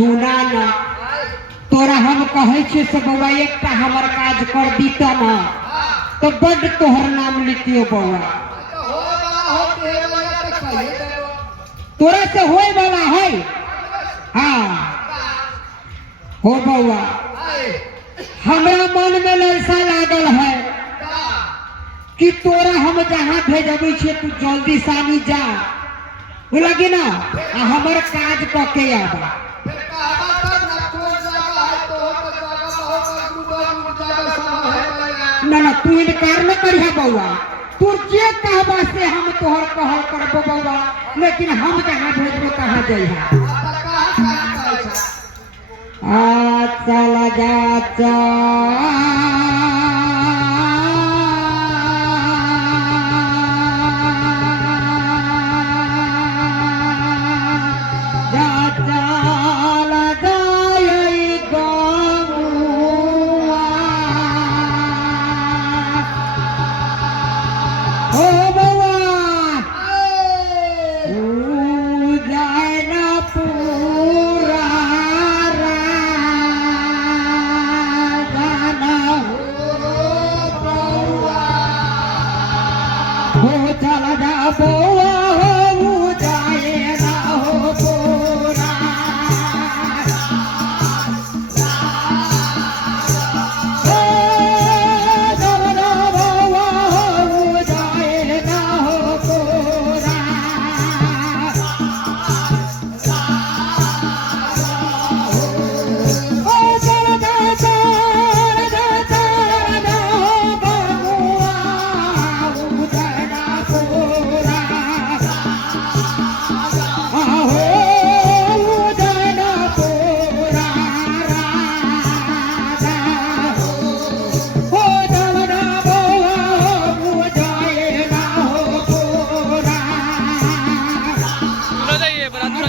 सुना ना तोरा हम कहे छे से बउआ एक हमर काज कर दीत ना तो बड़ तोहर नाम लिखियो बउआ तोरा से होए वाला है। हाँ हो बउआ हमरा मन में ऐसा लागल है कि तोरा हम जहाँ भेजबे छे तू जल्दी सानी जा लगे ना हमर काज कके आबा ना ना तू इनकार न करिया बउआ तू जे कहबा से हम तोहर कहल करबो बउआ लेकिन हम जहाँ भेजबो कहाँ जइहा अच्छा लगा